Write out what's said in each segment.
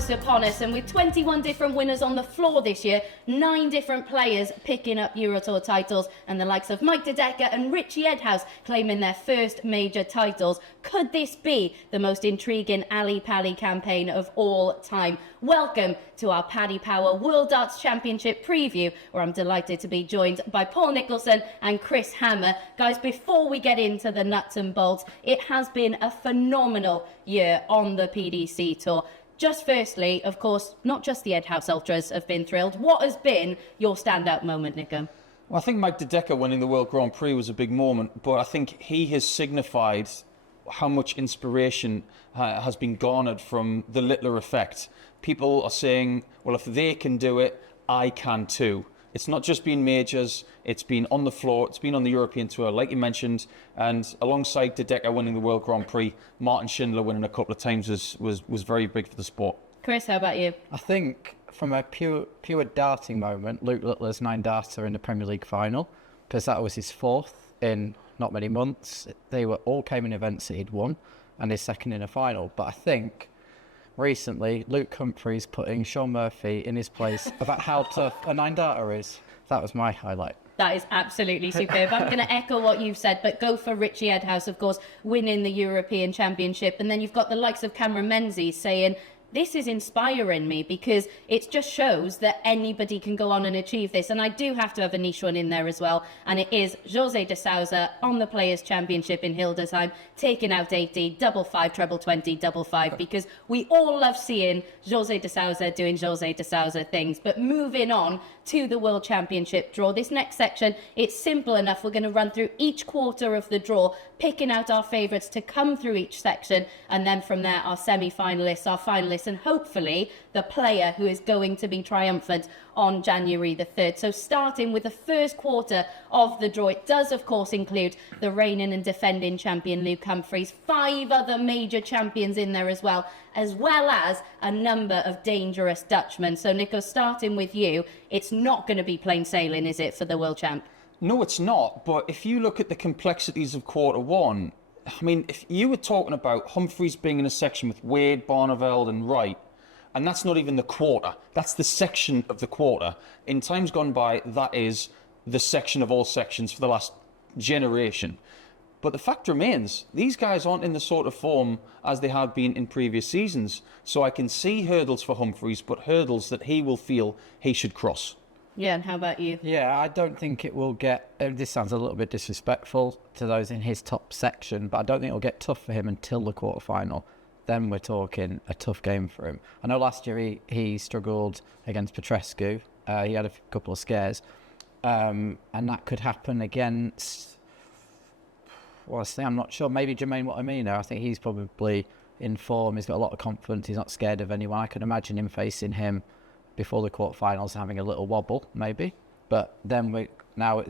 close upon us, and with 21 different winners on the floor this year, 9 different players picking up Eurotour titles, and the likes of Mike De Decker and Richie Edhouse claiming their first major titles, could this be the most intriguing Ali Pally campaign of all time? Welcome to our Paddy Power World Darts Championship preview, where I'm delighted to be joined by Paul Nicholson and Chris Hammer. Guys, before we get into the nuts and bolts, it has been a phenomenal year on the PDC Tour. Just firstly, of course, not just the Edhouse Ultras have been thrilled. What has been your standout moment, Nico? Well, I think Mike De Decker winning the World Grand Prix was a big moment, but I think he has signified how much inspiration has been garnered from the Littler effect. People are saying, well, if they can do it, I can too. It's not just been majors, it's been on the floor, it's been on the European Tour, like you mentioned, and alongside De Decker winning the World Grand Prix, Martin Schindler winning a couple of times was very big for the sport. Chris, how about you? I think from a pure darting moment, Luke Littler's 9-darter in the Premier League final, because that was his 4th in not many months. They all came in events that he'd won, and his 2nd in a final. But I think recently, Luke Humphries putting Sean Murphy in his place about how tough a 9-darter is. That was my highlight. That is absolutely superb. I'm going to echo what you've said, but go for Richie Edhouse, of course, winning the European Championship. And then you've got the likes of Cameron Menzies saying, this is inspiring me, because it just shows that anybody can go on and achieve this. And I do have to have a niche one in there as well. And it is Jose de Sousa on the Players' Championship in Hildesheim, taking out 80, double 5, treble 20, double 5, because we all love seeing Jose de Sousa doing Jose de Sousa things. But moving on to the World Championship draw, this next section, it's simple enough. We're going to run through each quarter of the draw, picking out our favourites to come through each section. And then from there, our semi-finalists, our finalists, and hopefully the player who is going to be triumphant on January the 3rd. So starting with the first quarter of the draw, it does of course include the reigning and defending champion Luke Humphries, 5 other major champions in there as well as a number of dangerous Dutchmen. So Nico, starting with you, it's not going to be plain sailing, is it, for the world champ? No, it's not. But if you look at the complexities of quarter one, I mean, if you were talking about Humphries being in a section with Wade, Barneveld and Wright, and that's not even the quarter, that's the section of the quarter. In times gone by, that is the section of all sections for the last generation. But the fact remains, these guys aren't in the sort of form as they have been in previous seasons. So I can see hurdles for Humphries, but hurdles that he will feel he should cross. Yeah, and how about you? Yeah, I don't think it will get... This sounds a little bit disrespectful to those in his top section, but I don't think it'll get tough for him until the quarterfinal. Then we're talking a tough game for him. I know last year he struggled against Petrescu. He had a couple of scares. And that could happen against... Well, I'm not sure. Maybe Jermaine Watamina. I think he's probably in form. He's got a lot of confidence. He's not scared of anyone. I can imagine him facing him before the quarterfinals, having a little wobble, maybe. But then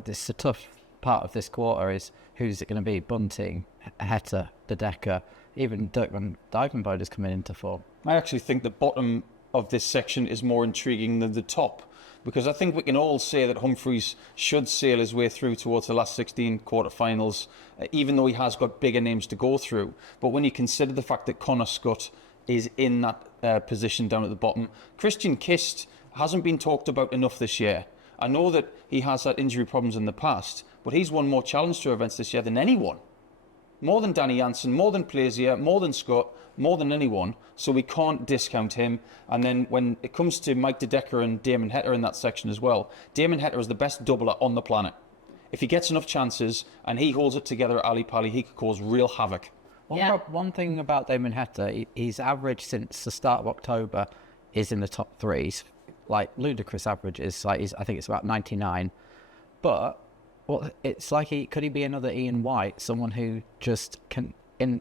this a tough part of this quarter is who's it going to be? Bunting, Heta, De Decker, even Dirk van Dijvenbode is coming into form. I actually think the bottom of this section is more intriguing than the top, because I think we can all say that Humphries should sail his way through towards the last 16 quarterfinals, even though he has got bigger names to go through. But when you consider the fact that Connor Scott is in that position down at the bottom, Christian Kist hasn't been talked about enough this year. I know that he has had injury problems in the past, but he's won more Challenge Tour events this year than anyone. More than Danny Jansen, more than Plaisier, more than Scott, more than anyone. So we can't discount him. And then when it comes to Mike De Decker and Damon Heta in that section as well, Damon Heta is the best doubler on the planet. If he gets enough chances and he holds it together at Ali Pally, he could cause real havoc. One thing about Damon Heta, his average since the start of October is in the top 3s, like ludicrous averages. Like I think it's about 99. But it's like could he be another Ian White, someone who just can in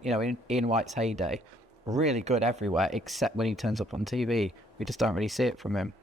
Ian White's heyday, really good everywhere except when he turns up on TV. We just don't really see it from him.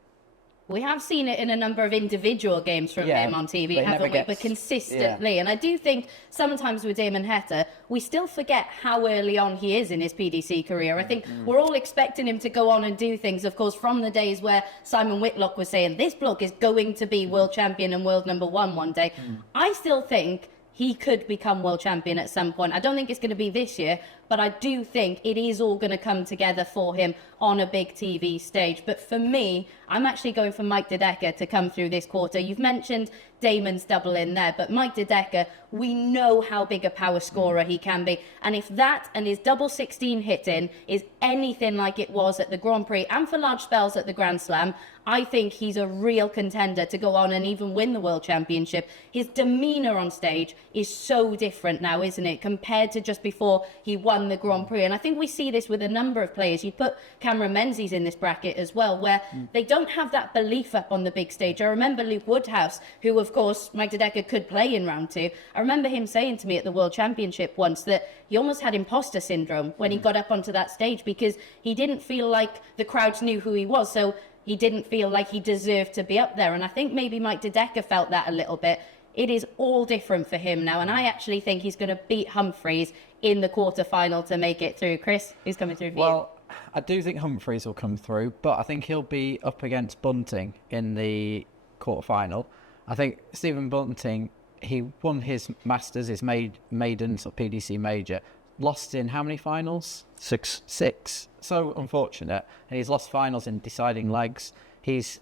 We have seen it in a number of individual games from him on TV, haven't we? But consistently. Yeah. And I do think sometimes with Damon Heta, we still forget how early on he is in his PDC career. I think we're all expecting him to go on and do things, of course, from the days where Simon Whitlock was saying, this bloke is going to be world champion and world number 1 one day. I still think he could become world champion at some point. I don't think it's going to be this year, but I do think it is all going to come together for him on a big TV stage. But for me, I'm actually going for Mike De Decker to come through this quarter. You've mentioned Damon's double in there, but Mike De Decker, we know how big a power scorer he can be. And if that and his double 16 hit-in is anything like it was at the Grand Prix and for large spells at the Grand Slam, I think he's a real contender to go on and even win the World Championship. His demeanour on stage is so different now, isn't it, compared to just before he won the Grand Prix. And I think we see this with a number of players. You put Cameron Menzies in this bracket as well, where they don't have that belief up on the big stage. I remember Luke Woodhouse, who, of course, Mike De Decker could play in round 2. I remember him saying to me at the World Championship once that he almost had imposter syndrome when he got up onto that stage because he didn't feel like the crowds knew who he was. So he didn't feel like he deserved to be up there. And I think maybe Mike De Decker felt that a little bit. It is all different for him now. And I actually think he's going to beat Humphries in the quarterfinal to make it through. Chris, who's coming through for you? Well, I do think Humphries will come through, but I think he'll be up against Bunting in the quarterfinal. I think Stephen Bunting, he won his Masters, his maiden sort of PDC major, lost in how many finals? 6. 6. So unfortunate. And he's lost finals in deciding legs. He's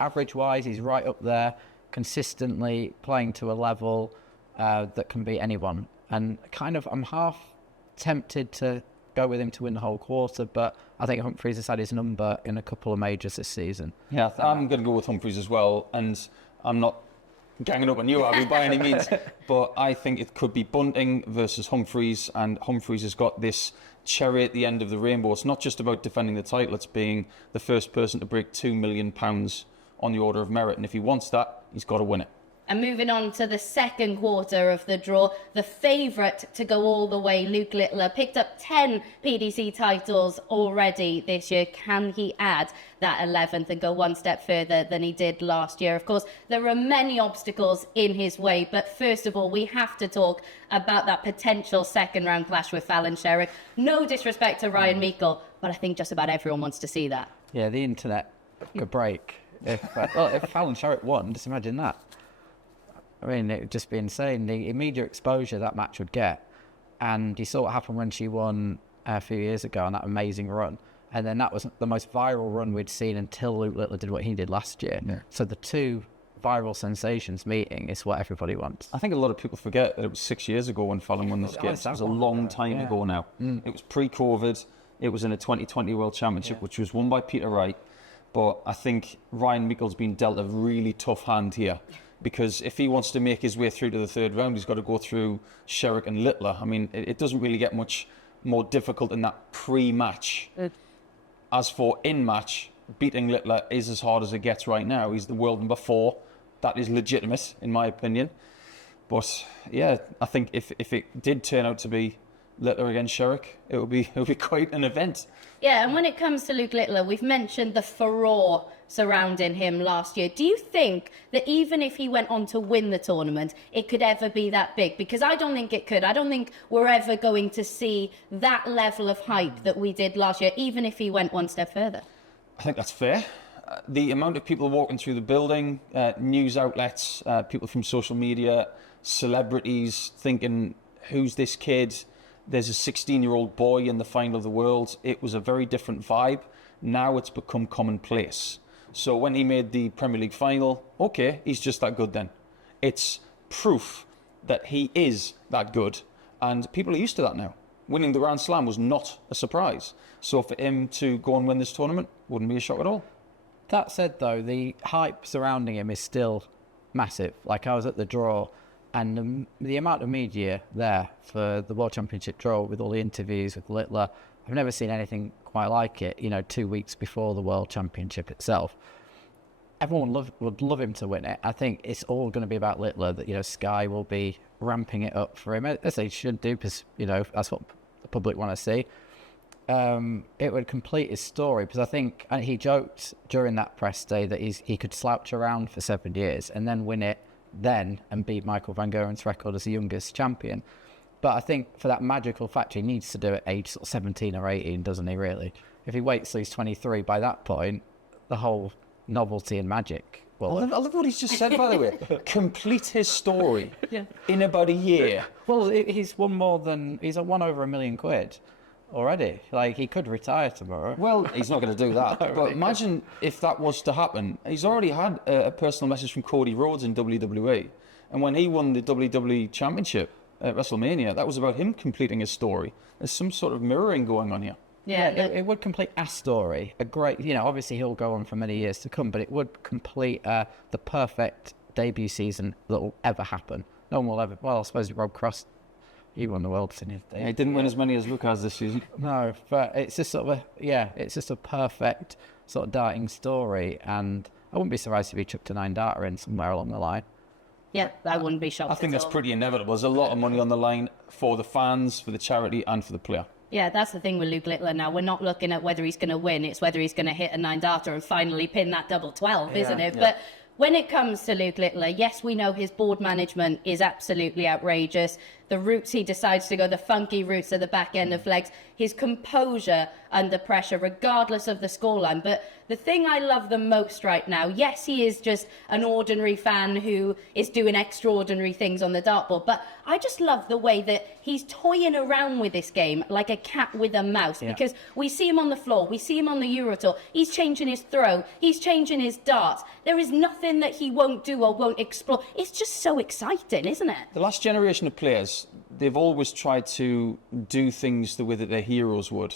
average-wise, he's right up there, consistently playing to a level that can beat anyone. And kind of, I'm half tempted to go with him to win the whole quarter, but I think Humphries has had his number in a couple of majors this season. Yeah, I'm going to go with Humphries as well, and I'm not ganging up on you, Abby, by any means, but I think it could be Bunting versus Humphries, and Humphries has got this cherry at the end of the rainbow. It's not just about defending the title, it's being the first person to break £2 million on the Order of Merit, and if he wants that, he's got to win it. And moving on to the second quarter of the draw, the favourite to go all the way, Luke Littler, picked up 10 PDC titles already this year. Can he add that 11th and go one step further than he did last year? Of course, there are many obstacles in his way, but first of all, we have to talk about that potential second round clash with Fallon Sherrick. No disrespect to Ryan Meikle, but I think just about everyone wants to see that. Yeah, the internet could break. If Fallon Sherrick won, just imagine that. I mean, it would just be insane. The immediate exposure that match would get. And you saw what happened when she won a few years ago on that amazing run. And then that was the most viral run we'd seen until Luke Littler did what he did last year. Yeah. So the two viral sensations meeting is what everybody wants. I think a lot of people forget that it was 6 years ago when Fallon won this game. That was a long time ago now. It was pre-COVID. It was in a 2020 World Championship, which was won by Peter Wright. But I think Ryan Meikle's been dealt a really tough hand here. Because if he wants to make his way through to the third round, he's got to go through Sherrick and Littler. I mean, it doesn't really get much more difficult in that pre-match. As for in-match, beating Littler is as hard as it gets right now. He's the world number 4. That is legitimate, in my opinion. But yeah, I think if it did turn out to be Littler against Sherrick, it would be quite an event. Yeah, and when it comes to Luke Littler, we've mentioned the furore surrounding him last year. Do you think that even if he went on to win the tournament, it could ever be that big? Because I don't think it could. I don't think we're ever going to see that level of hype that we did last year, even if he went one step further. I think that's fair. The amount of people walking through the building, news outlets, people from social media, celebrities thinking, who's this kid? There's a 16-year-old boy in the final of the world. It was a very different vibe. Now it's become commonplace. So when he made the Premier League final, okay, he's just that good then. It's proof that he is that good. And people are used to that now. Winning the Grand Slam was not a surprise. So for him to go and win this tournament wouldn't be a shock at all. That said, though, the hype surrounding him is still massive. Like, I was at the draw, and the amount of media there for the World Championship draw with all the interviews with Littler, I've never seen anything quite like it, 2 weeks before the World Championship itself. Everyone would love him to win it. I think it's all going to be about Littler, that, Sky will be ramping it up for him, as they should do, because, that's what the public want to see. It would complete his story, because I think he joked during that press day that he could slouch around for 7 years and then win it and beat Michael van Geren's record as the youngest champion. But I think for that magical factor, he needs to do it age sort of 17 or 18, doesn't he, really? If he waits till he's 23, by that point, the whole novelty and magic Well, I love what he's just said, by the way. Complete his story in about a year. well, he's won he's won over £1 million already. Like, he could retire tomorrow. Well, he's not going to do that. But imagine if that was to happen. He's already had a personal message from Cody Rhodes in WWE. And when he won the WWE Championship at WrestleMania, that was about him completing his story. There's some sort of mirroring going on here. Yeah, it would complete a story. A great, obviously he'll go on for many years to come, but it would complete the perfect debut season that will ever happen. No one will ever. Well, I suppose Rob Cross, he won the world in his day. He didn't win as many as Luke has this season. No, but it's just sort of it's just a perfect sort of darting story, and I wouldn't be surprised if he chucked a 9 darter in somewhere along the line. Yeah, I wouldn't be shocked. I think at that's all. pretty inevitable. There's a lot of money on the line for the fans, for the charity, and for the player. Yeah, that's the thing with Luke Littler now. We're not looking at whether he's going to win. It's whether he's going to hit a 9 darter and finally pin that double 12, isn't it? Yeah. But when it comes to Luke Littler, yes, we know his board management is absolutely outrageous. The routes he decides to go, the funky routes at the back end of legs, his composure under pressure, regardless of the scoreline. But the thing I love the most right now, yes, he is just an ordinary fan who is doing extraordinary things on the dartboard, but I just love the way that he's toying around with this game like a cat with a mouse, because we see him on the floor, we see him on the Eurotour, he's changing his throw, he's changing his darts. There is nothing that he won't do or won't explore. It's just so exciting, isn't it? The last generation of players, they've always tried to do things the way that their heroes would.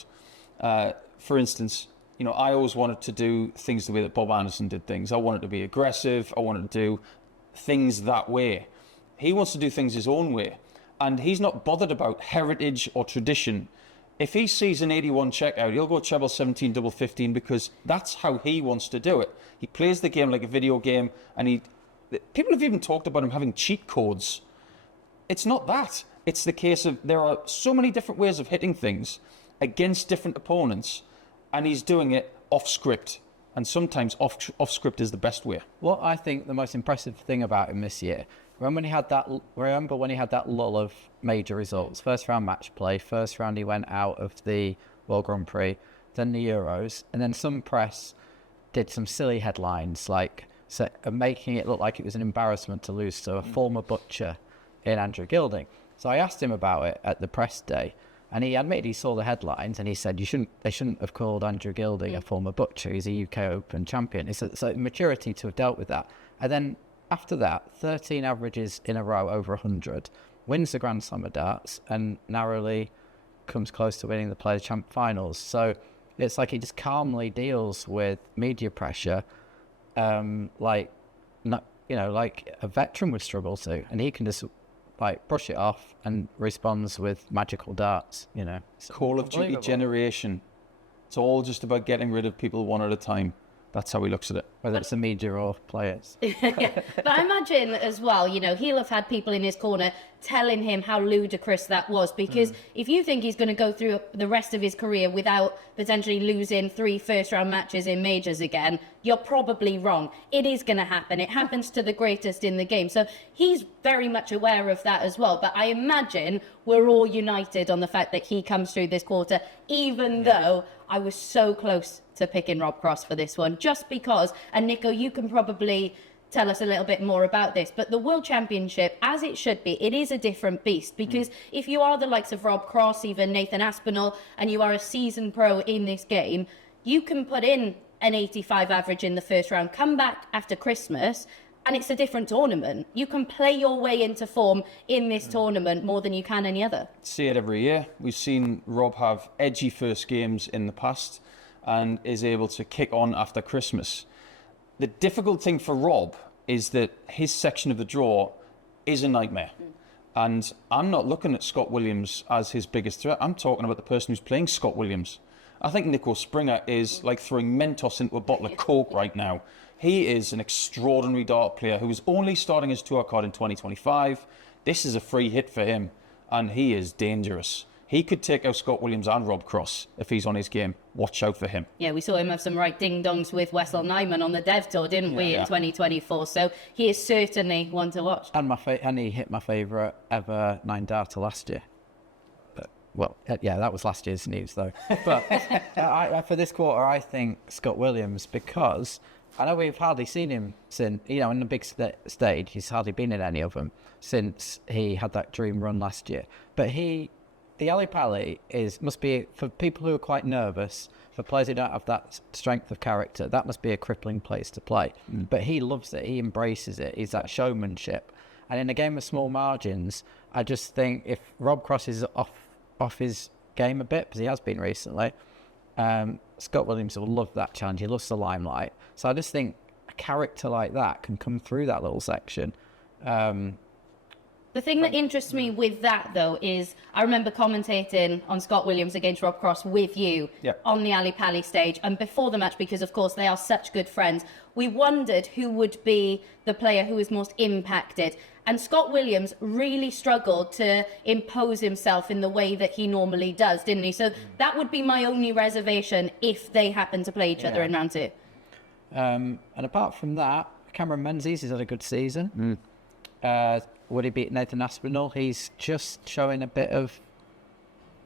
For instance, I always wanted to do things the way that Bob Anderson did things. I wanted to be aggressive. I wanted to do things that way. He wants to do things his own way. And he's not bothered about heritage or tradition. If he sees an 81 checkout, he'll go treble 17, double 15, because that's how he wants to do it. He plays the game like a video game, and people have even talked about him having cheat codes. It's not that. It's the case of there are so many different ways of hitting things against different opponents, and he's doing it off script. And sometimes off script is the best way. What I think the most impressive thing about him this year, remember when he had that lull of major results? First round match play, first round he went out of the World Grand Prix, then the Euros, and then some press did some silly headlines like making it look like it was an embarrassment to lose to a former butcher in Andrew Gilding. So I asked him about it at the press day, and he admitted he saw the headlines, and he said they shouldn't have called Andrew Gilding a former butcher. He's a UK Open champion. It's so maturity to have dealt with that. And then after that, 13 averages in a row over 100, wins the Grand Slam of darts, and narrowly comes close to winning the Players' Champ finals. So it's like he just calmly deals with media pressure, like a veteran would struggle to, and he can just brush it off and responds with magical darts. Call of Duty generation. It's all just about getting rid of people one at a time. That's how he looks at it. Whether it's the media or players. But I imagine as well, he'll have had people in his corner telling him how ludicrous that was, because if you think he's going to go through the rest of his career without potentially losing 3 first-round matches in majors again, you're probably wrong. It is going to happen. It happens to the greatest in the game. So he's very much aware of that as well. But I imagine we're all united on the fact that he comes through this quarter, even though I was so close to picking Rob Cross for this one, just because, and Nico, you can probably tell us a little bit more about this, but the World Championship, as it should be, it is a different beast, because if you are the likes of Rob Cross, even Nathan Aspinall, and you are a seasoned pro in this game, you can put in an 85 average in the first round, come back after Christmas, and it's a different tournament. You can play your way into form in this tournament more than you can any other. See it every year. We've seen Rob have edgy first games in the past and is able to kick on after Christmas. The difficult thing for Rob is that his section of the draw is a nightmare. And I'm not looking at Scott Williams as his biggest threat. I'm talking about the person who's playing Scott Williams. I think Nico Springer is like throwing Mentos into a bottle of Coke right now. He is an extraordinary dart player who is only starting his tour card in 2025. This is a free hit for him, and he is dangerous. He could take out Scott Williams and Rob Cross if he's on his game. Watch out for him. Yeah, we saw him have some right ding-dongs with Wessel Nyman on the Dev Tour, didn't we, in 2024? So he is certainly one to watch. And he hit my favourite ever 9 darter last year. That was last year's news, though. But for this quarter, I think Scott Williams, because I know we've hardly seen him since, in the big stage. He's hardly been in any of them since he had that dream run last year. But the Ali Pali must be, for people who are quite nervous, for players who don't have that strength of character, that must be a crippling place to play. But he loves it. He embraces it. He's that showmanship. And in a game of small margins, I just think if Rob Cross is off his game a bit, because he has been recently, Scott Williams will love that challenge. He loves the limelight. So I just think a character like that can come through that little section. The thing that interests me with that, though, is I remember commentating on Scott Williams against Rob Cross with you on the Ali Pali stage. And before the match, because, of course, they are such good friends, we wondered who would be the player who was most impacted. And Scott Williams really struggled to impose himself in the way that he normally does, didn't he? So that would be my only reservation if they happen to play each other in round 2. And apart from that, Cameron Menzies has had a good season. Would he beat Nathan Aspinall? He's just showing a bit of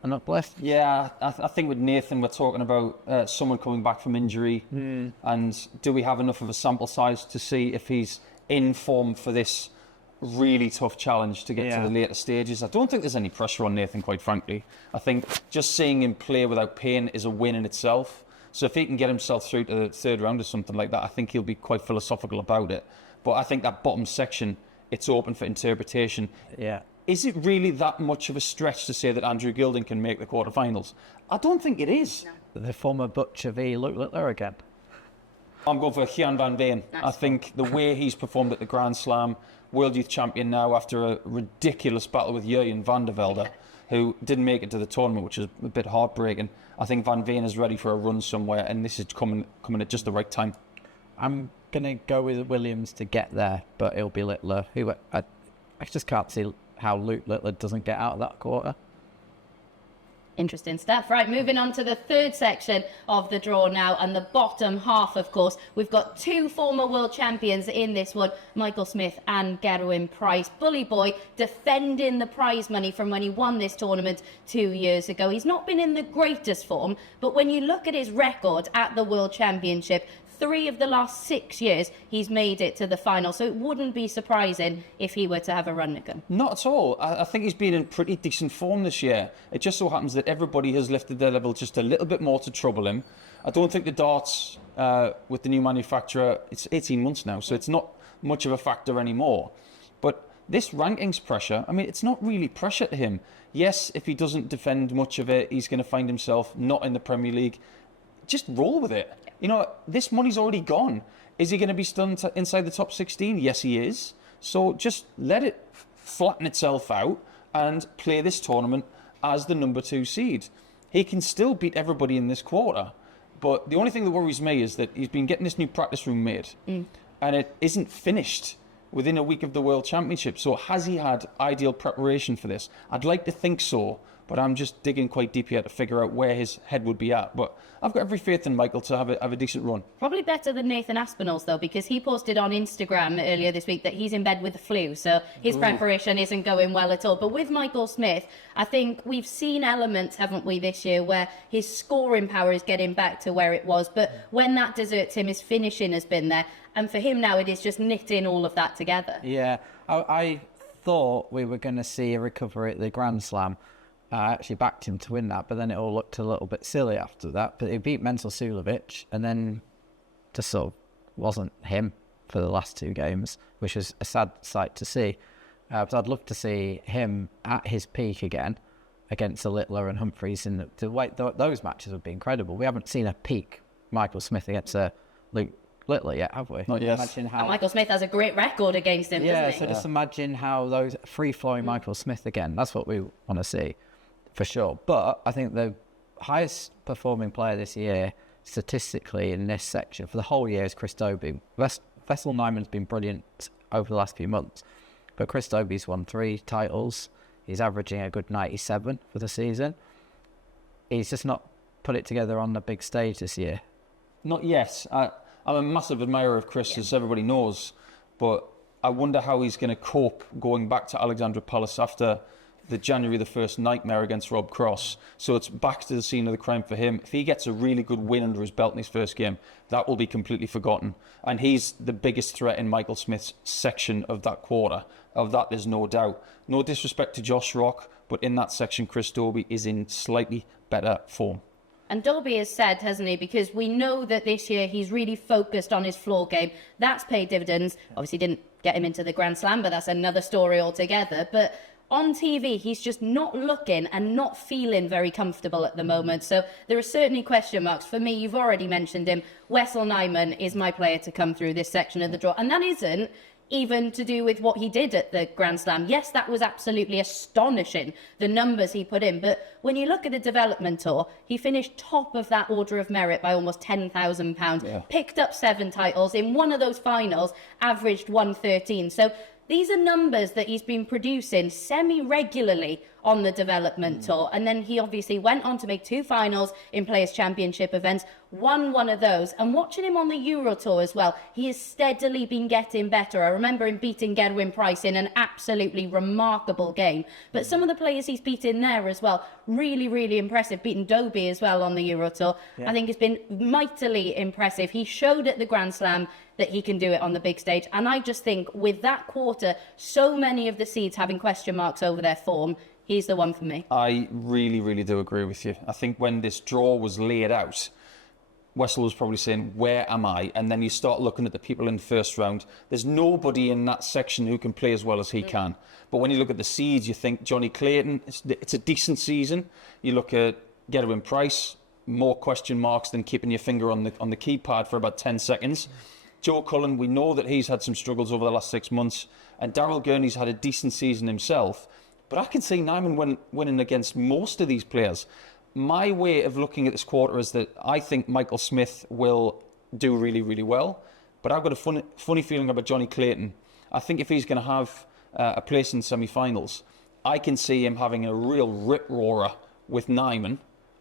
an uplift. Yeah, I think with Nathan, we're talking about someone coming back from injury. And do we have enough of a sample size to see if he's in form for this really tough challenge to get to the later stages? I don't think there's any pressure on Nathan, quite frankly. I think just seeing him play without pain is a win in itself. So if he can get himself through to the third round or something like that, I think he'll be quite philosophical about it. But I think that bottom section, it's open for interpretation. Yeah. Is it really that much of a stretch to say that Andrew Gilding can make the quarterfinals? I don't think it is. No. The former Butcher v Luke Littler again. I'm going for Gian van Veen. I think the way he's performed at the Grand Slam, World Youth Champion now after a ridiculous battle with Jurjen van der Velde, who didn't make it to the tournament, which is a bit heartbreaking. I think Van Veen is ready for a run somewhere, and this is coming at just the right time. I'm going to go with Williams to get there, but it'll be Littler. Who I just can't see how Luke Littler doesn't get out of that quarter. Interesting stuff. Right, moving on to the third section of the draw now, and the bottom half, of course. We've got 2 former world champions in this one, Michael Smith and Gerwen Price. Bully Boy defending the prize money from when he won this tournament 2 years ago. He's not been in the greatest form, but when you look at his record at the World Championship, 3 of the last 6 years, he's made it to the final. So it wouldn't be surprising if he were to have a run again. Not at all. I think he's been in pretty decent form this year. It just so happens that everybody has lifted their level just a little bit more to trouble him. I don't think the darts with the new manufacturer, it's 18 months now, so it's not much of a factor anymore. But this rankings pressure, I mean, it's not really pressure to him. Yes, if he doesn't defend much of it, he's going to find himself not in the Premier League. Just roll with it. You know, this money's already gone. Is he going to be stunned inside the top 16? Yes, he is. So just let it flatten itself out and play this tournament as the number 2 seed. He can still beat everybody in this quarter. But the only thing that worries me is that he's been getting this new practice room made. And it isn't finished within a week of the World Championship. So has he had ideal preparation for this? I'd like to think so. But I'm just digging quite deep here to figure out where his head would be at. But I've got every faith in Michael to have a decent run. Probably better than Nathan Aspinall's, though, because he posted on Instagram earlier this week that he's in bed with the flu. So his preparation isn't going well at all. But with Michael Smith, I think we've seen elements, haven't we, this year, where his scoring power is getting back to where it was. But when that deserts him, his finishing has been there. And for him now, it is just knitting all of that together. Yeah, I thought we were going to see a recovery at the Grand Slam. I actually backed him to win that, but then it all looked a little bit silly after that. But he beat Menzel Sulovic, and then just sort of wasn't him for the last 2 games, which was a sad sight to see. But I'd love to see him at his peak again against the Littler and Humphries. And those matches would be incredible. We haven't seen a peak Michael Smith against Luke Littler yet, have we? Not yet. And Michael Smith has a great record against him, doesn't he? So just imagine how those free-flowing Michael Smith again. That's what we want to see. For sure. But I think the highest performing player this year, statistically, in this section, for the whole year is Chris Dobie. Vessel Nyman's been brilliant over the last few months. But Chris Dobie's won 3 titles. He's averaging a good 97 for the season. He's just not put it together on the big stage this year. Not yet. I'm a massive admirer of Chris, as everybody knows. But I wonder how he's going to cope going back to Alexandra Palace after the January the 1st nightmare against Rob Cross. So it's back to the scene of the crime for him. If he gets a really good win under his belt in his first game, that will be completely forgotten. And he's the biggest threat in Michael Smith's section of that quarter. Of that, there's no doubt. No disrespect to Josh Rock, but in that section, Chris Dobey is in slightly better form. And Dobey has said, hasn't he, because we know that this year he's really focused on his floor game. That's paid dividends. Obviously didn't get him into the Grand Slam, but that's another story altogether. But on TV, he's just not looking and not feeling very comfortable at the moment. So there are certainly question marks. For me, you've already mentioned him. Wessel Nijman is my player to come through this section of the draw. And that isn't even to do with what he did at the Grand Slam. Yes, that was absolutely astonishing, the numbers he put in. But when you look at the development tour, he finished top of that order of merit by almost £10,000, picked up 7 titles. In one of those finals, averaged 113. So these are numbers that he's been producing semi-regularly on the development tour. And then he obviously went on to make 2 finals in Players' Championship events, won one of those. And watching him on the Euro Tour as well, he has steadily been getting better. I remember him beating Gerwen Price in an absolutely remarkable game. But some of the players he's beaten there as well, really, really impressive. Beating Dobey as well on the Euro Tour. I think it's been mightily impressive. He showed at the Grand Slam that he can do it on the big stage. And I just think with that quarter, so many of the seeds having question marks over their form, he's the one for me. I really, really do agree with you. I think when this draw was laid out, Wessel was probably saying, where am I? And then you start looking at the people in the first round. There's nobody in that section who can play as well as he can. But when you look at the seeds, you think Johnny Clayton, it's a decent season. You look at Gerwen Price, more question marks than keeping your finger on the keypad for about 10 seconds. Joe Cullen, we know that he's had some struggles over the last 6 months. And Daryl Gurney's had a decent season himself. But I can see Nijman winning against most of these players. My way of looking at this quarter is that I think Michael Smith will do really, really well. But I've got a funny feeling about Johnny Clayton. I think if he's going to have a place in semi-finals, I can see him having a real rip-roarer with Nijman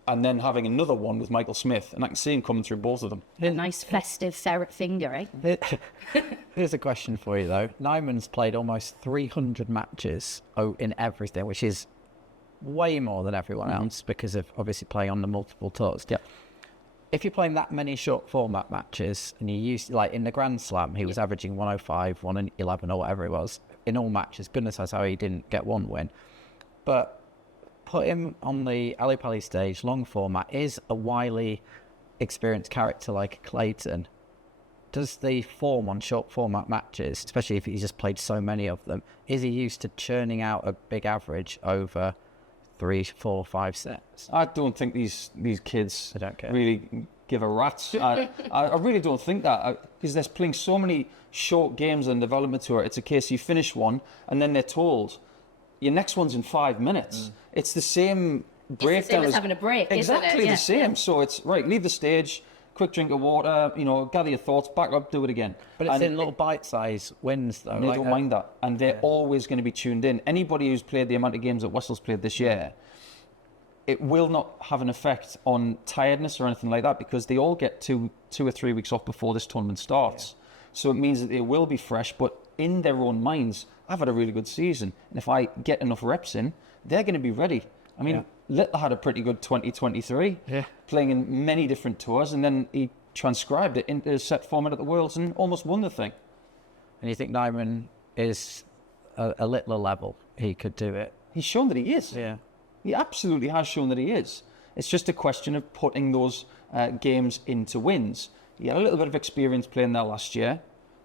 and then having another one with Michael Smith. And I can see him coming through both of them. Nice festive ferret finger, eh? Here's a question for you, though. Nijman's played almost 300 matches in everything, which is way more than everyone else because of obviously playing on the multiple tours. Yeah. If you're playing that many short format matches and you use, like in the Grand Slam, he was averaging 105, 111 or whatever it was in all matches. Goodness knows how he didn't get one win. But put him on the Ali Pali stage, long format, is a wily, experienced character like Clayton. Does the form on short format matches, especially if he's just played so many of them, is he used to churning out a big average over 3, 4, 5 sets? I don't think these kids I don't care. really give a rat's. I really don't think that because they're playing so many short games on the development tour. It's a case you finish one and then they're told your next one's in 5 minutes. It's the same breakdown. It's the same as having a break, exactly isn't it? the Yeah. same. So it's right. Leave the stage. Quick drink of water. Gather your thoughts. Back up. Do it again. But it's in little bite-sized wins, though. And they don't mind that, and they're always going to be tuned in. Anybody who's played the amount of games that Wessel's played this year, it will not have an effect on tiredness or anything like that because they all get two or 3 weeks off before this tournament starts. So it means that they will be fresh, but in their own minds, I've had a really good season, and if I get enough reps in, they're going to be ready. I mean, Little had a pretty good 2023, playing in many different tours, and then he transcribed it into a set format at the Worlds and almost won the thing. And you think Nijman is a littler level? He could do it. He's shown that he is. Yeah. He absolutely has shown that he is. It's just a question of putting those games into wins. He had a little bit of experience playing there last year.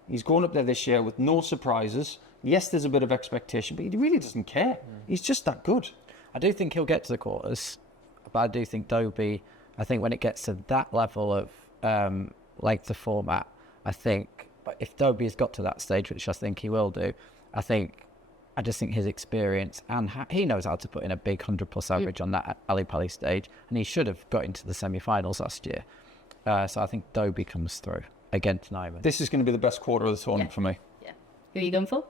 He's going up there this year with no surprises. Yes, there's a bit of expectation, but he really doesn't care. He's just that good. I do think he'll get to the quarters, but I do think Dobey, I think when it gets to that level of length of format, I think, but if Dobey has got to that stage, which I think he will do, I just think his experience and he knows how to put in a big 100+ average on that Ali Pali stage, and he should have got into the semi-finals last year. So I think Dobey comes through against Nijman. This is going to be the best quarter of the tournament for me. Yeah. Who are you going for?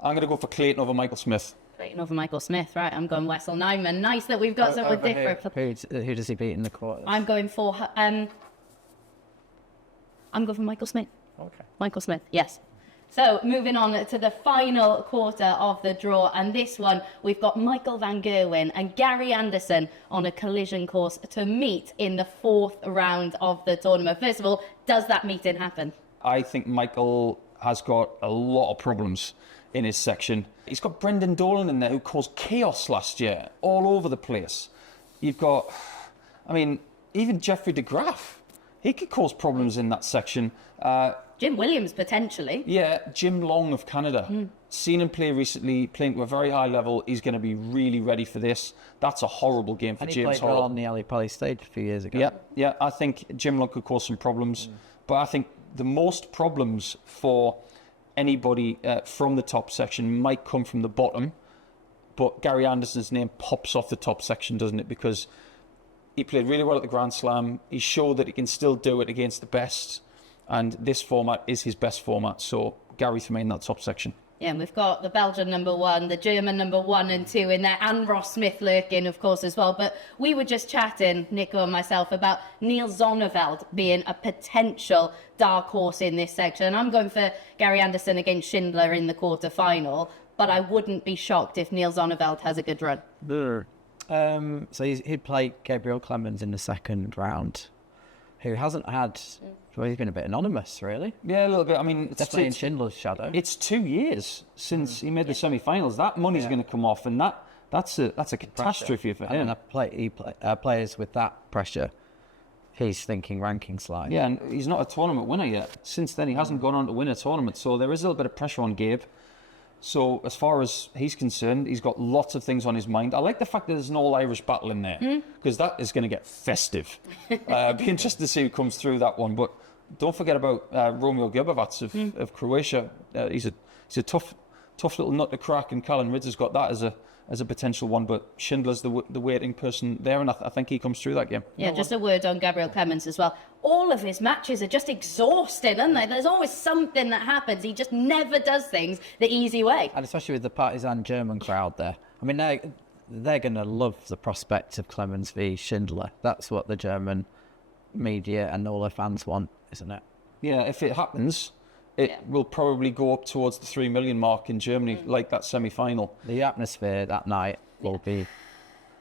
I'm going to go for Clayton over Michael Smith. Clayton over Michael Smith, right? I'm going Wessel Nijman. Nice that we've got someone different. Who does he beat in the quarters? I'm going for Michael Smith. Okay. Michael Smith, yes. So moving on to the final quarter of the draw, and this one we've got Michael van Gerwen and Gary Anderson on a collision course to meet in the 4th round of the tournament. First of all, does that meeting happen? I think Michael has got a lot of problems in his section. He's got Brendan Dolan in there who caused chaos last year all over the place. You've got, I mean, even Jeffrey de Graaf, he could cause problems in that section. Jim Williams, potentially. Yeah, Jim Long of Canada. Seen him play recently, playing to a very high level. He's going to be really ready for this. That's a horrible game for And he James played well Hall. on the Ali Pally stage a few years ago. Yeah, I think Jim Long could cause some problems. But I think the most problems for anybody from the top section might come from the bottom. But Gary Anderson's name pops off the top section, doesn't it? Because he played really well at the Grand Slam. He showed that he can still do it against the best. And this format is his best format. So Gary for me in that top section. Yeah, and we've got the Belgian number 1, the German number 1 and 2 in there, and Ross Smith lurking, of course, as well. But we were just chatting, Nico and myself, about Niels Zonneveld being a potential dark horse in this section. I'm going for Gary Anderson against Schindler in the quarter-final, but I wouldn't be shocked if Niels Zonneveld has a good run. So he'd play Gabriel Clemens in the 2nd round, who hasn't had... Well, he's been a bit anonymous, really. Yeah, a little bit. I mean, Definitely in Schindler's shadow. It's 2 years since he made the semi-finals. That money's going to come off, and that's a catastrophe for him. And players with that pressure, he's thinking ranking slide. Yeah, and he's not a tournament winner yet. Since then, he hasn't gone on to win a tournament, so there is a little bit of pressure on Gabe. So as far as he's concerned, he's got lots of things on his mind. I like the fact that there's an all-Irish battle in there, because that is going to get festive. Be interested to see who comes through that one. But don't forget about Romeo Grbovac of Croatia. He's a tough little nut to crack, and Callan Ridds has got that as a potential one. But Schindler's the waiting person there, and I think he comes through that game. Yeah, just a word on Gabriel Clemens as well. All of his matches are just exhausting, aren't they? There's always something that happens. He just never does things the easy way. And especially with the partisan German crowd there. I mean, they're going to love the prospect of Clemens v Schindler. That's what the German media and all their fans want, isn't it? Yeah, if it happens, it will probably go up towards the 3 million mark in Germany, like that semi-final. The atmosphere that night will be...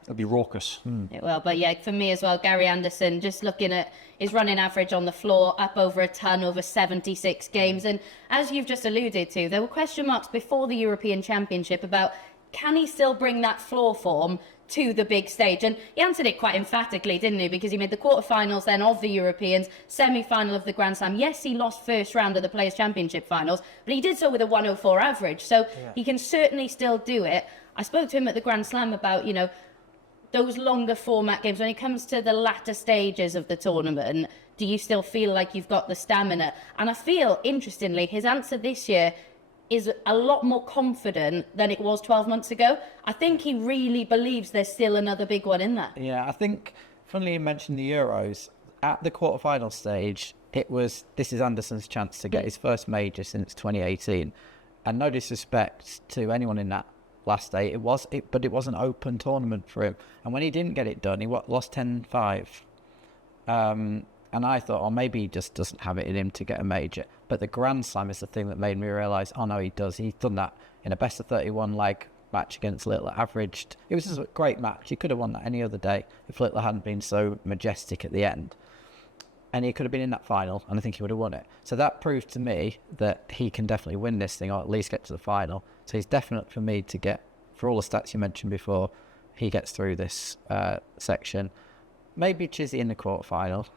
It'll be raucous. It will, but yeah, for me as well, Gary Anderson, just looking at his running average on the floor, up over a ton over 76 games. And as you've just alluded to, there were question marks before the European Championship about can he still bring that floor form to the big stage? And he answered it quite emphatically, didn't he? Because he made the quarterfinals then of the Europeans, semi-final of the Grand Slam. Yes, he lost first round of the Players' Championship finals, but he did so with a 104 average. So he can certainly still do it. I spoke to him at the Grand Slam about, those longer format games. When it comes to the latter stages of the tournament, do you still feel like you've got the stamina? And I feel, interestingly, his answer this year is a lot more confident than it was 12 months ago. I think he really believes there's still another big one in there. Yeah, I think, funnily you mentioned the Euros, at the quarterfinal stage, this is Anderson's chance to get his first major since 2018. And no disrespect to anyone in that last day, but it was an open tournament for him. And when he didn't get it done, he lost 10-5. And I thought, maybe he just doesn't have it in him to get a major. But the Grand Slam is the thing that made me realise, no, he does. He's done that in a best of 31 leg match against Littler, averaged. It was just a great match. He could have won that any other day if Littler hadn't been so majestic at the end. And he could have been in that final, and I think he would have won it. So that proved to me that he can definitely win this thing, or at least get to the final. So he's definite for me to get, for all the stats you mentioned before, he gets through this section. Maybe Chizzy in the quarterfinal.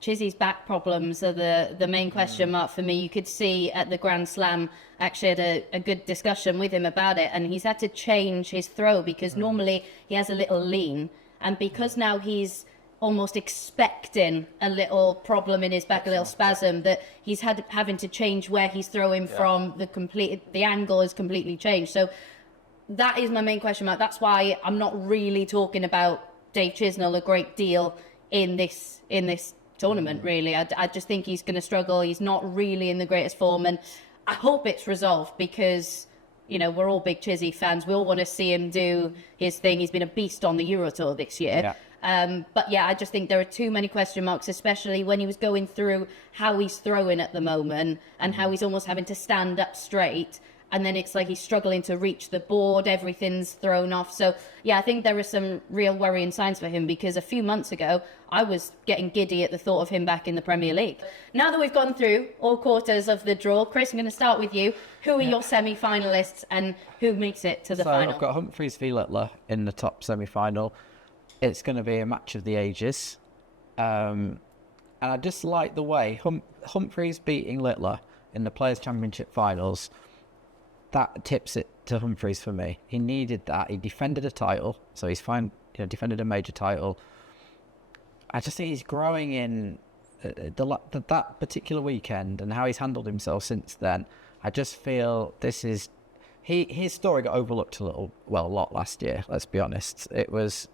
Chizzy's back problems are the main question mark for me. You could see at the Grand Slam, actually had a good discussion with him about it, and he's had to change his throw because normally he has a little lean, and because now he's almost expecting a little problem in his back, a little spasm, that he's having to change where he's throwing from. The angle is completely changed. So that is my main question mark. That's why I'm not really talking about Dave Chisnell a great deal in this tournament, really. I just think he's going to struggle. He's not really in the greatest form, and I hope it's resolved because, we're all big Chizzy fans. We all want to see him do his thing. He's been a beast on the Euro Tour this year. But yeah, I just think there are too many question marks, especially when he was going through how he's throwing at the moment and how he's almost having to stand up straight. And then it's like he's struggling to reach the board, everything's thrown off. So, yeah, I think there are some real worrying signs for him, because a few months ago, I was getting giddy at the thought of him back in the Premier League. Now that we've gone through all quarters of the draw, Chris, I'm going to start with you. Who are your semi-finalists and who makes it to the final? I've got Humphries v Littler in the top semi-final. It's going to be a match of the ages. And I just like the way Humphries beating Littler in the Players' Championship finals. That tips it to Humphries for me. He needed that. He defended a title, so he's fine. Defended a major title. I just think he's growing in that particular weekend and how he's handled himself since then. I just feel this is his story got overlooked a lot last year. Let's be honest. It was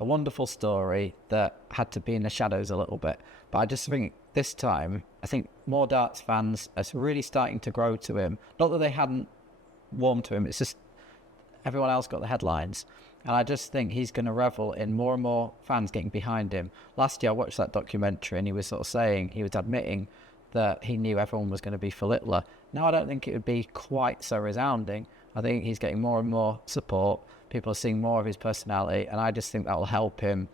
a wonderful story that had to be in the shadows a little bit. But I just think this time, I think more darts fans are really starting to grow to him. Not that they hadn't warm to him, it's just everyone else got the headlines, and I just think he's going to revel in more and more fans getting behind him. Last year I watched that documentary and he was sort of saying, he was admitting that he knew everyone was going to be for Littler. Now I don't think it would be quite so resounding. I think he's getting more and more support, people are seeing more of his personality, and I just think that will help him,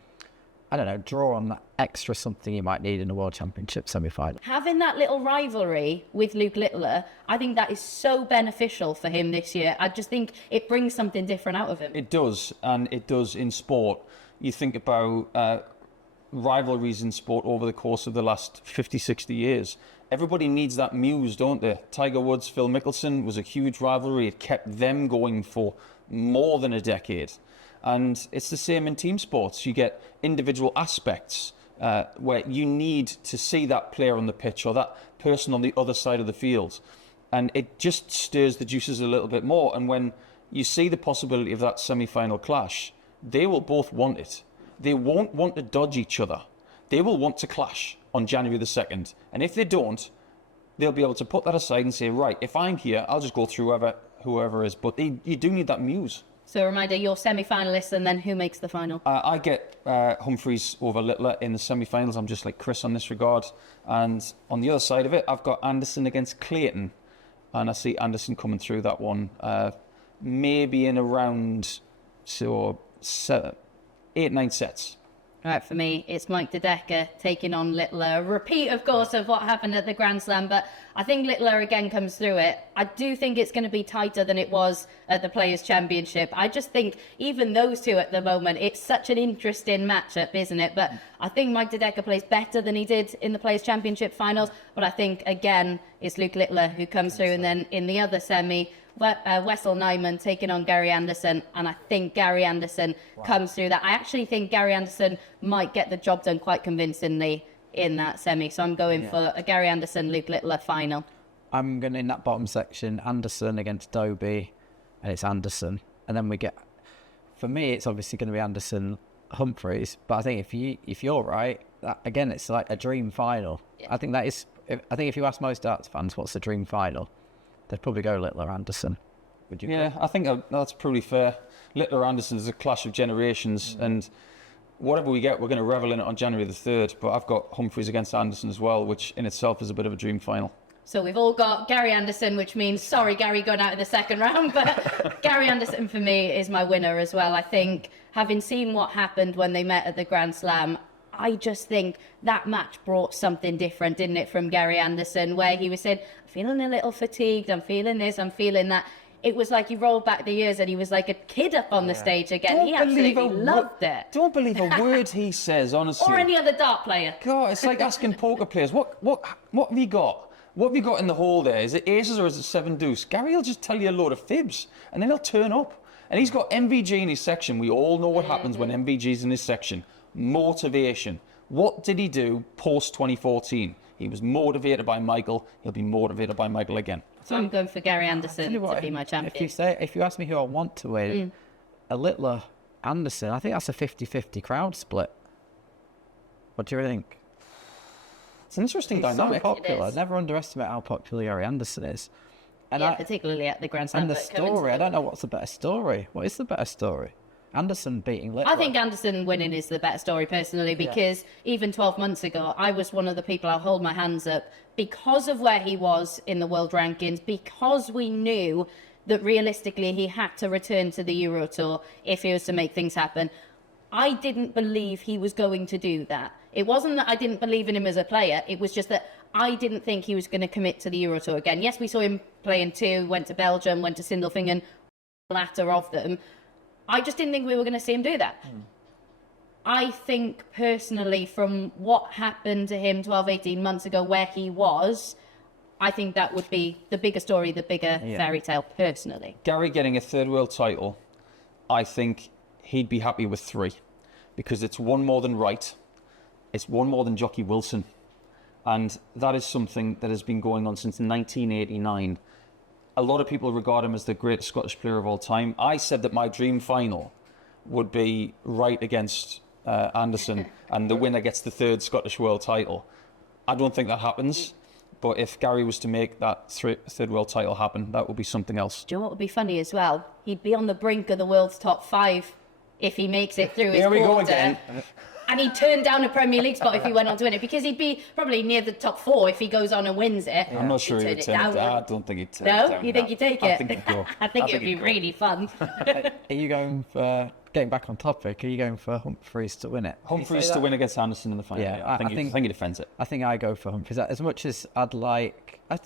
I don't know, draw on that extra something he might need in the World Championship semi-final. Having that little rivalry with Luke Littler, I think that is so beneficial for him this year. I just think it brings something different out of him. It does, and it does in sport. You think about rivalries in sport over the course of the last 50, 60 years. Everybody needs that muse, don't they? Tiger Woods, Phil Mickelson was a huge rivalry. It kept them going for more than a decade. And it's the same in team sports. You get individual aspects where you need to see that player on the pitch or that person on the other side of the field. And it just stirs the juices a little bit more. And when you see the possibility of that semi-final clash, they will both want it. They won't want to dodge each other. They will want to clash on January the 2nd. And if they don't, they'll be able to put that aside and say, right, if I'm here, I'll just go through whoever is. But you do need that muse. So a reminder, you're semi-finalists, and then who makes the final? I get Humphries over Littler in the semi-finals. I'm just like Chris on this regard. And on the other side of it, I've got Anderson against Clayton. And I see Anderson coming through that one. Maybe in around 8-9 sets. All right, for me, it's Mike De Decker taking on Littler. A repeat, of course, of what happened at the Grand Slam, but I think Littler again comes through it. I do think it's going to be tighter than it was at the Players' Championship. I just think even those two at the moment, it's such an interesting matchup, isn't it? But I think Mike De Decker plays better than he did in the Players' Championship finals. But I think, again, it's Luke Littler who comes through. And then in the other semi, Wessel Nyman taking on Gary Anderson, and I think Gary Anderson comes through that. I actually think Gary Anderson might get the job done quite convincingly in that semi, so I'm going for a Gary Anderson, Luke Littler final. I'm going in that bottom section, Anderson against Dobie, and it's Anderson. And then we get, for me, it's obviously going to be Anderson Humphries, but I think if you're right, that, again, it's like a dream final. Yeah. I think if you ask most darts fans what's the dream final, they'd probably go Littler Anderson. Would you? Yeah, I think that's probably fair. Littler Anderson is a clash of generations, and whatever we get, we're going to revel in it on January the 3rd. But I've got Humphries against Anderson as well, which in itself is a bit of a dream final. So we've all got Gary Anderson, which means, sorry, Gary, going out in the second round. But Gary Anderson, for me, is my winner as well. I think, having seen what happened when they met at the Grand Slam, I just think that match brought something different, didn't it, from Gary Anderson, where he was saying, I'm feeling a little fatigued, I'm feeling this, I'm feeling that. It was like he rolled back the years and he was like a kid up on the stage again. He absolutely loved it. Don't believe a word he says, honestly. Or any other dart player. God, it's like asking poker players, what have you got? What have you got in the hole there? Is it aces or is it 7 deuce? Gary will just tell you a load of fibs and then he'll turn up. And he's got MVG in his section. We all know what happens when MVG's in his section. Motivation. What did he do post 2014? He was motivated by Michael. He'll be motivated by Michael again. So I'm going for Gary Anderson to be my champion. If you ask me who I want to win, a Littler Anderson, I think that's a 50-50 crowd split. What do you think? It's an interesting dynamic. So popular. Never underestimate how popular Gary Anderson is. And particularly at the Grand Slam. And the story, I don't know what's the better story. What is the better story? Anderson beating Littler. I think Anderson winning is the better story personally, because even 12 months ago, I was one of the people, I'll hold my hands up, because of where he was in the world rankings, because we knew that realistically he had to return to the Euro Tour if he was to make things happen. I didn't believe he was going to do that. It wasn't that I didn't believe in him as a player, it was just that I didn't think he was going to commit to the Euro Tour again. Yes, we saw him play in 2, went to Belgium, went to Sindelfingen, latter of them. I just didn't think we were going to see him do that. I think personally, from what happened to him 12, 18 months ago, where he was, I think that would be the bigger story, the bigger fairy tale, personally. Gary getting a third world title, I think he'd be happy with 3, because it's one more than Wright, it's one more than Jockey Wilson, and that is something that has been going on since 1989. A lot of people regard him as the greatest Scottish player of all time. I said that my dream final would be Wright against Anderson, and the winner gets the 3rd Scottish world title. I don't think that happens, but if Gary was to make that 3rd world title happen, that would be something else. Do you know what would be funny as well? He'd be on the brink of the world's top 5 if he makes it through his Here we go quarter. again. And he'd turn down a Premier League spot if he went on to win it, because he'd be probably near the top 4 if he goes on and wins it. I'm not sure he'd turn it down. I don't think he'd turn it down. No? You think he'd take it? I think he'd go. I think it'd be really fun. Are you going for, getting back on topic, are you going for Humphries to win it? Humphries to win against Anderson in the final. Yeah, I think he defends it. I think I go for Humphries. As much as I'd like, I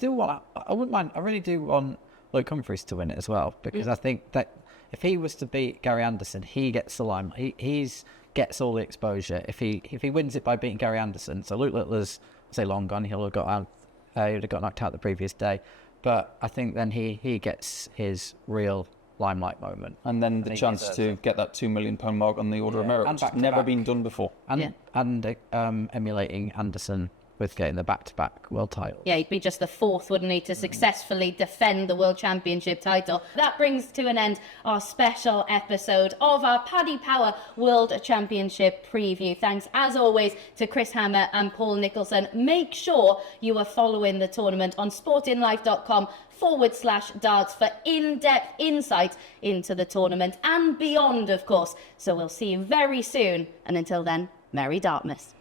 wouldn't mind, I really do want Luke Humphries to win it as well, because I think that if he was to beat Gary Anderson, he gets the limelight. He's gets all the exposure. If he wins it by beating Gary Anderson, so Luke Littler's, say, long gone, he'll have got out, he would have got knocked out the previous day. But I think then he gets his real limelight moment. And then the chance to get that £2 million mark on the Order of Merit, which has never been done before. And emulating Anderson with getting the back-to-back world title. Yeah, he'd be just the 4th, wouldn't he, to successfully defend the World Championship title. That brings to an end our special episode of our Paddy Power World Championship preview. Thanks, as always, to Chris Hammer and Paul Nicholson. Make sure you are following the tournament on sportinlife.com/darts for in-depth insight into the tournament and beyond, of course. So we'll see you very soon. And until then, Merry Dartmas.